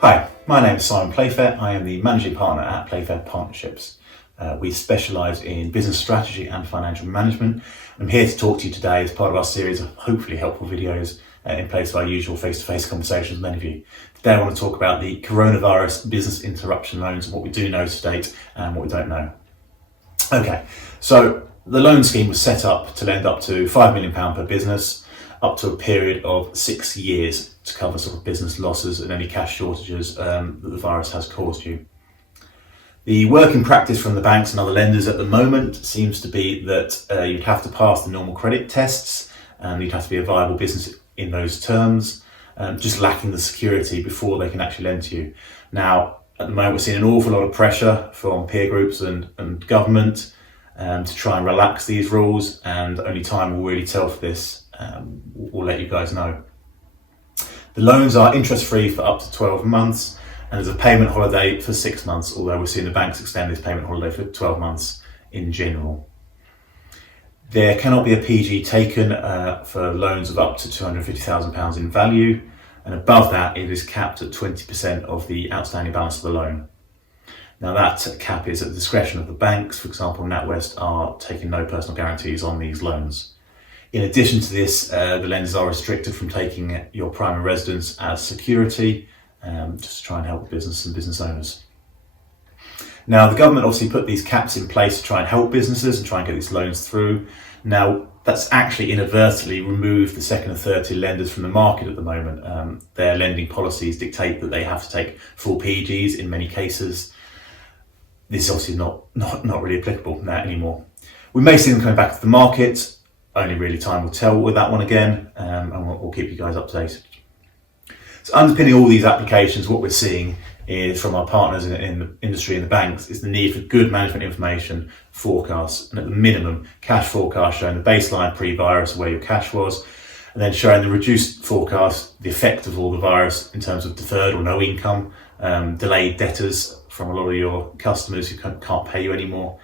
Hi, my name is Simon Playfair. I am the managing partner at Playfair Partnerships. We specialise in business strategy and financial management. I'm here to talk to you today as part of our series of hopefully helpful videos in place of our usual face-to-face conversations with many of you. Today I want to talk about the Coronavirus Business Interruption Loans and what we do know to date and what we don't know. Okay, so the loan scheme was set up to lend up to £5 million per business up to a period of 6 years to cover sort of business losses and any cash shortages that the virus has caused you. The working practice from the banks and other lenders at the moment seems to be that you'd have to pass the normal credit tests and you'd have to be a viable business in those terms, just lacking the security before they can actually lend to you. Now, at the moment we're seeing an awful lot of pressure from peer groups and government to try and relax these rules, and only time will really tell for this. We'll let you guys know. The loans are interest-free for up to 12 months and there's a payment holiday for 6 months, although we're seeing the banks extend this payment holiday for 12 months in general. There cannot be a PG taken for loans of up to £250,000 in value, and above that it is capped at 20% of the outstanding balance of the loan. Now that cap is at the discretion of the banks. For example, NatWest are taking no personal guarantees on these loans. In addition to this, the lenders are restricted from taking your primary residence as security, just to try and help business and business owners. Now, the government obviously put these caps in place to try and help businesses and try and get these loans through. Now, that's actually inadvertently removed the second and third tier lenders from the market at the moment. Their lending policies dictate that they have to take full PGs in many cases. This is obviously not really applicable now anymore. We may see them coming back to the market. Only really time will tell with that one again, and we'll keep you guys up to date. So underpinning all these applications, what we're seeing is from our partners in the industry and the banks is the need for good management information, forecasts, and at the minimum, cash forecasts showing the baseline pre-virus where your cash was, and then showing the reduced forecast, the effect of all the virus in terms of deferred or no income, delayed debtors from a lot of your customers who can't pay you anymore.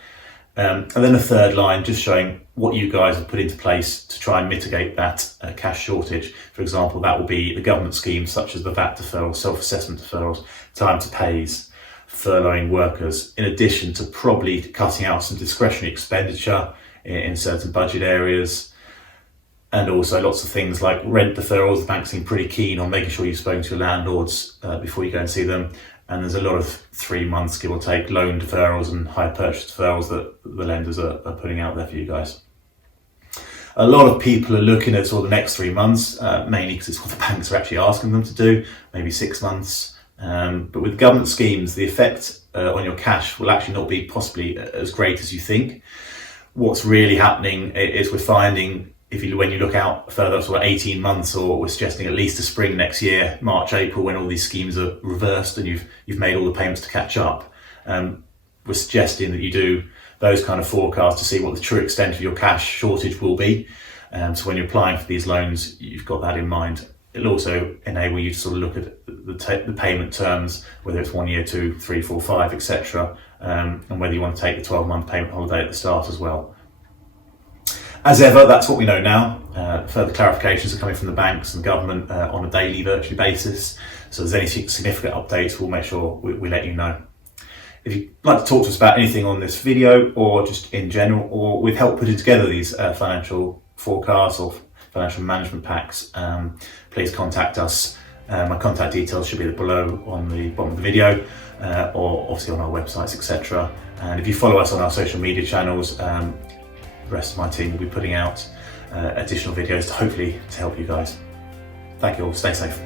And then a third line just showing what you guys have put into place to try and mitigate that cash shortage. For example, that will be the government schemes such as the VAT deferrals, self-assessment deferrals, time to pays, furloughing workers, in addition to probably cutting out some discretionary expenditure in certain budget areas. And also lots of things like rent deferrals. The banks seem pretty keen on making sure you've spoken to your landlords before you go and see them. And there's a lot of 3 months, give or take, loan deferrals and hire purchase deferrals that the lenders are putting out there for you guys. A lot of people are looking at sort of the next 3 months, mainly because it's what the banks are actually asking them to do, maybe 6 months. But with government schemes, the effect on your cash will actually not be possibly as great as you think. What's really happening is we're finding when you look out further, sort of 18 months, or we're suggesting at least a spring next year, March, April, when all these schemes are reversed and you've made all the payments to catch up, we're suggesting that you do those kind of forecasts to see what the true extent of your cash shortage will be. So when you're applying for these loans, you've got that in mind. It'll also enable you to sort of look at the payment terms, whether it's 1 year, 2, 3, 4, 5, etc., and whether you want to take the 12-month payment holiday at the start as well. As ever, that's what we know now. Further clarifications are coming from the banks and government on a daily, virtually basis. So if there's any significant updates, we'll make sure we let you know. If you'd like to talk to us about anything on this video or just in general, or with help putting together these financial forecasts or financial management packs, please contact us. My contact details should be below on the bottom of the video, or obviously on our websites, etc. And if you follow us on our social media channels, the rest of my team will be putting out additional videos to hopefully help you guys. Thank you all, stay safe.